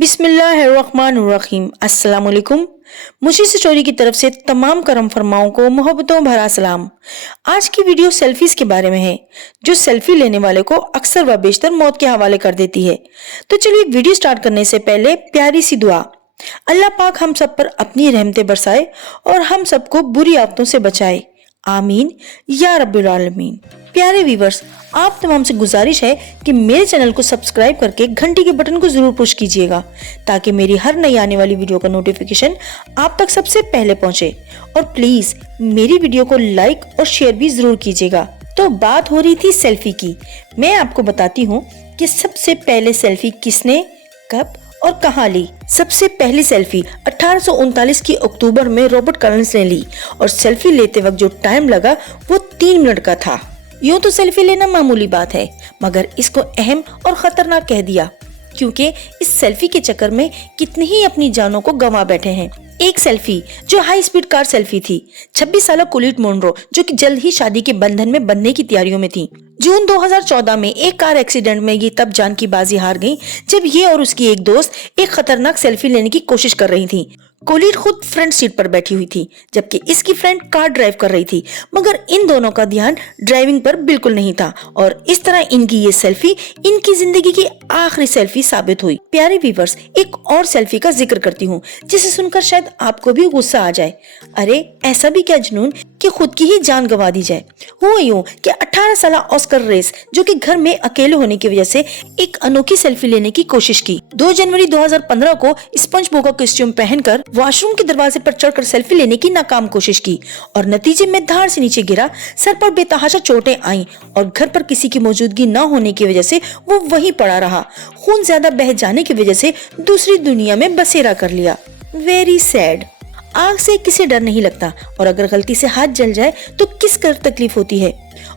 बिस्मिल्लाहिर्रहमानिर्रहीम। अस्सलाम वालेकुम। मुशीस स्टोरी की तरफ से तमाम करम फरमाओं को मोहब्बतों भरा सलाम। आज की वीडियो सेल्फीज के बारे में है, जो सेल्फी लेने वाले को अक्सर व बेशतर मौत के हवाले कर देती है। तो चलिए वीडियो स्टार्ट करने से पहले प्यारी सी दुआ। अल्लाह पाक हम सब पर अपनी रहमतें बरसाए और हम सबको बुरी आफतों से बचाए, आमीन या रब्बिल आलमीन। प्यारे व्यूवर्स, आप तमाम से गुजारिश है कि मेरे चैनल को सब्सक्राइब करके घंटी के बटन को जरूर पुश कीजिएगा, ताकि मेरी हर नई आने वाली वीडियो का नोटिफिकेशन आप तक सबसे पहले पहुंचे। और प्लीज मेरी वीडियो को लाइक और शेयर भी जरूर कीजिएगा। तो बात हो रही थी सेल्फी की। मैं आपको बताती हूँ कि सबसे पहले सेल्फी किसने, कब और कहाँ ली। सबसे पहली सेल्फी 1839 की अक्टूबर में रॉबर्ट कॉलिंस ने ली, और सेल्फी लेते वक्त जो टाइम लगा वो 3 मिनट का था। यूं तो सेल्फी लेना मामूली बात है, मगर इसको अहम और खतरनाक कह दिया, क्योंकि इस सेल्फी के चक्कर में कितने ही अपनी जानों को गंवा बैठे हैं। एक सेल्फी जो हाई स्पीड कार सेल्फी थी। 26 साल कोलिट मोनरो, जो कि जल्द ही शादी के बंधन में बंधने की तैयारियों में थी। जून 2014 में एक कार एक्सीडेंट में ये तब जान की बाजी हार गई, जब ये और उसकी एक दोस्त एक खतरनाक सेल्फी लेने की कोशिश कर रही थी। कोलिट खुद फ्रंट सीट पर बैठी हुई थी, जबकि इसकी फ्रेंड कार ड्राइव कर रही थी, मगर इन दोनों का ध्यान ड्राइविंग पर बिल्कुल नहीं था, और इस तरह इनकी ये सेल्फी इनकी जिंदगी की आखिरी सेल्फी साबित हुई। प्यारे व्यूअर्स, एक और सेल्फी का जिक्र करती हूँ, जिसे सुनकर शायद आपको भी गुस्सा आ जाए। अरे ऐसा भी क्या जुनून कि खुद की ही जान गंवा दी जाए। हुआ यूं कि 18 साल ऑस्कर रेस, जो कि घर में अकेले होने की वजह से एक अनोखी सेल्फी लेने की कोशिश की। 2 जनवरी 2015 को स्पंज बोब का कॉस्ट्यूम पहनकर वॉशरूम के दरवाजे पर चढ़कर सेल्फी लेने की नाकाम कोशिश की, और नतीजे में धार से नीचे गिरा। सर पर बेतहाशा चोटें आईं, और घर पर किसी की मौजूदगी न होने की वजह से वो वहीं पड़ा रहा। खून ज्यादा बह जाने की वजह से दूसरी दुनिया में बसेरा कर लिया। Very sad. आग से किसे डर नहीं लगता, और अगर गलती से हाथ जल जाए तो किस कर तकलीफ होती है,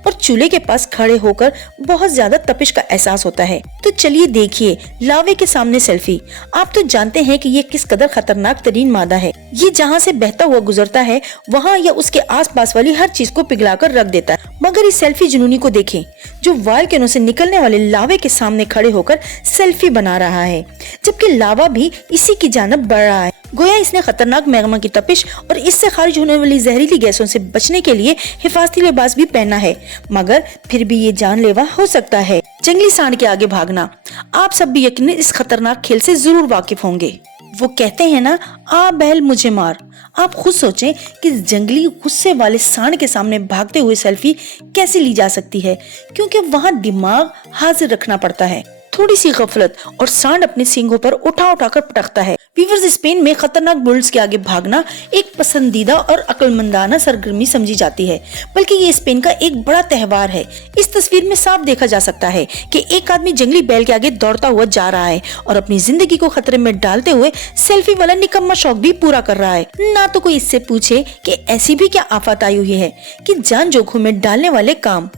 और चूल्हे के पास खड़े होकर बहुत ज्यादा तपिश का एहसास होता है। तो चलिए देखिए लावे के सामने सेल्फी। आप तो जानते हैं कि ये किस कदर खतरनाक तरीन मादा है। ये जहाँ से बहता हुआ गुजरता है, वहाँ या उसके आसपास वाली हर चीज को पिघला कर रख देता है। मगर इस सेल्फी जुनूनी को देखें, जो वॉल्केनो से निकलने वाले लावे के सामने खड़े होकर सेल्फी बना रहा है, जबकि लावा भी इसी की जानब बढ़ रहा है। गोया इसने खतरनाक मैग्मा की तपिश और इससे खारिज होने वाली जहरीली गैसों से बचने के लिए हिफाजती लिबास भी पहना है, मगर फिर भी ये जानलेवा हो सकता है। जंगली सांड के आगे भागना। आप सब भी यकीनन इस खतरनाक खेल से जरूर वाकिफ होंगे। वो कहते हैं ना, आ बैल मुझे मार। आप खुद सोचें कि जंगली गुस्से वाले सांड के सामने भागते हुए सेल्फी कैसे ली जा सकती है, क्योंकि वहाँ दिमाग हाजिर रखना पड़ता है। थोड़ी सी गफलत और सांड अपने सींगों पर उठा कर पटकता है। व्यूअर्स, स्पेन में खतरनाक बुल्स के आगे भागना एक पसंदीदा और अक्लमंदाना सरगर्मी समझी जाती है, बल्कि ये स्पेन का एक बड़ा त्योहार है। इस तस्वीर में साफ देखा जा सकता है कि एक आदमी जंगली बैल के आगे दौड़ता हुआ जा रहा है, और अपनी जिंदगी को खतरे में डालते हुए सेल्फी वाला निकम्मा शौक भी पूरा कर रहा है। ना तो कोई इससे पूछे कि ऐसी भी क्या आफत आई हुई है कि जान जोखिम में डालने वाले काम,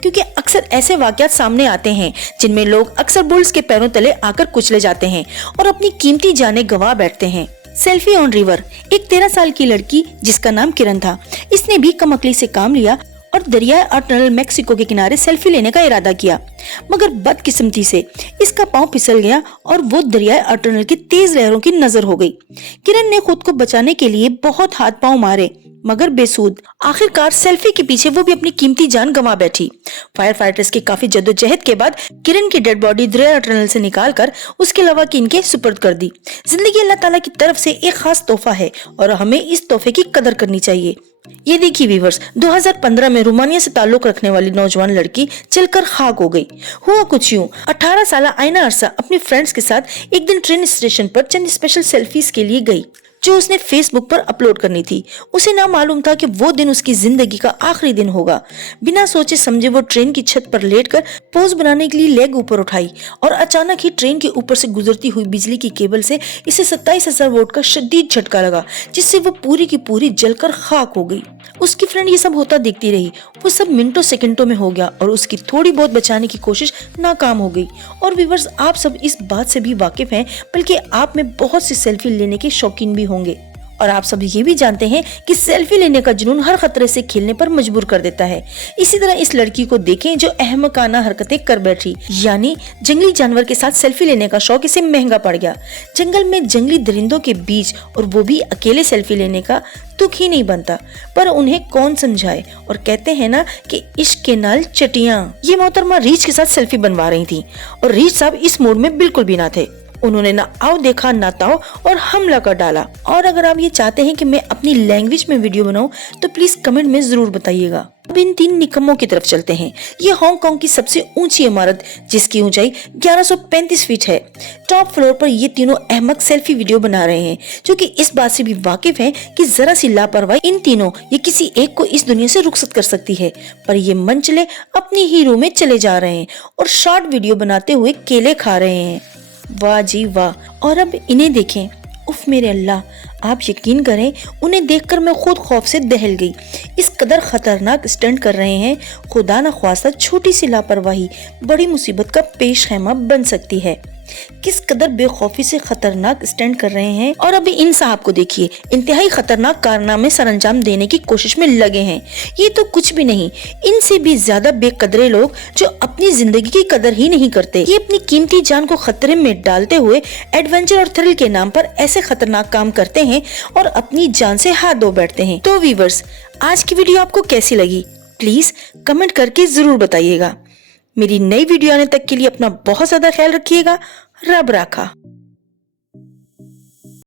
क्योंकि अक्सर ऐसे वाकयात सामने आते हैं जिनमें लोग अक्सर बुल्स के पैरों तले आकर कुचले जाते हैं और अपनी कीमती जानें गंवा बैठते हैं। Selfie on river. एक 13 साल की लड़की, जिसका नाम किरण था, इसने भी कमअक्ली से काम लिया और दरियाए अटर्नल मैक्सिको के किनारे सेल्फी लेने का इरादा किया, मगर बदकिस्मती से इसका पांव फिसल गया और वो दरियाए अटर्नल की तेज लहरों की नजर हो गई। किरण ने खुद को बचाने के लिए बहुत हाथ पांव मारे, मगर बेसूद। आखिरकार सेल्फी के पीछे वो भी अपनी कीमती जान गंवा बैठी। फायर फाइटर्स की काफी जद्दोजहद के बाद किरण की डेड बॉडी दरिया टनल से निकालकर उसके अलावा की इनके सुपर्द कर दी। जिंदगी अल्लाह ताला की तरफ से एक खास तोहफा है, और हमें इस तोहफे की कदर करनी चाहिए। ये देखिए व्यूअर्स, 2015 में रोमानिया से ताल्लुक रखने वाली नौजवान लड़की चलकर खाक हो गई। हुआ कुछ यूं, 18 साल आयना अरसा अपने फ्रेंड्स के साथ एक दिन ट्रेन स्टेशन पर चंद स्पेशल सेल्फीज के लिए गई, जो उसने फेसबुक पर अपलोड करनी थी। उसे ना मालूम था कि वो दिन उसकी जिंदगी का आखिरी दिन होगा। बिना सोचे समझे वो ट्रेन की छत पर लेटकर पोज बनाने के लिए लेग ऊपर उठाई, और अचानक ही ट्रेन के ऊपर से गुजरती हुई बिजली की केबल से इसे 27,000 वोल्ट का शदीद झटका लगा, जिससे वो पूरी की पूरी जलकर खाक हो गई। उसकी फ्रेंड ये सब होता देखती रही। वो सब मिनटों सेकंडों में हो गया, और उसकी थोड़ी बहुत बचाने की कोशिश नाकाम हो गई। और व्यूअर्स, आप सब इस बात से भी वाकिफ हैं, बल्कि आप में बहुत सी सेल्फी लेने के शौकीन भी होंगे। और आप सभी ये भी जानते हैं कि सेल्फी लेने का जुनून हर खतरे से खेलने पर मजबूर कर देता है। इसी तरह इस लड़की को देखें जो अहमकाना हरकतें कर बैठी, यानी जंगली जानवर के साथ सेल्फी लेने का शौक इसे महंगा पड़ गया। जंगल में जंगली दरिंदों के बीच और वो भी अकेले सेल्फी लेने का दुख ही नहीं बनता, पर उन्हें कौन समझाए। और कहते हैं ना कि इश्क के नाल चटियां। ये मोहतरमा रीछ के साथ सेल्फी बनवा रही थी और रीछ साहब इस मूड में बिल्कुल भी ना थे। उन्होंने ना आओ देखा ना ताओ और हमला कर डाला। और अगर आप ये चाहते हैं कि मैं अपनी लैंग्वेज में वीडियो बनाऊं तो प्लीज कमेंट में जरूर बताइएगा। अब इन 3 निकम्मों की तरफ चलते हैं। ये हांगकांग की सबसे ऊंची इमारत जिसकी ऊंचाई 1135 फीट है। टॉप फ्लोर पर ये तीनों अहमक सेल्फी वीडियो बना रहे हैं, जो कि इस बात से भी वाकिफ हैं कि जरा सी लापरवाही इन तीनों ये किसी एक को इस दुनिया से रुखसत कर सकती है। पर ये मनचले अपनी ही रूह में चले जा रहे हैं और शॉर्ट वीडियो बनाते हुए केले खा रहे हैं। वाह जी वाह। और अब इन्हें देखें, उफ मेरे अल्लाह, आप यकीन करें उन्हें देखकर मैं खुद खौफ से दहल गई। इस कदर खतरनाक स्टंट कर रहे हैं, खुदा न ख्वास्ता छोटी सी लापरवाही बड़ी मुसीबत का पेश खैमा बन सकती है। किस कदर बेखौफी से खतरनाक स्टंट कर रहे हैं। और अभी इन साहब को देखिए, इंतहाई खतरनाक कारनामे सरअंजाम देने की कोशिश में लगे हैं। ये तो कुछ भी नहीं, इनसे भी ज्यादा बेकदरे लोग जो अपनी जिंदगी की कदर ही नहीं करते। ये अपनी कीमती जान को खतरे में डालते हुए एडवेंचर और थ्रिल के नाम पर ऐसे खतरनाक काम करते हैं और अपनी जान से हाथ धो बैठते हैं। तो व्यूअर्स, आज की वीडियो आपको कैसी लगी प्लीज कमेंट करके जरूर बताइएगा। मेरी नई वीडियो आने तक के लिए अपना बहुत ज्यादा ख्याल रखिएगा। रब राखा।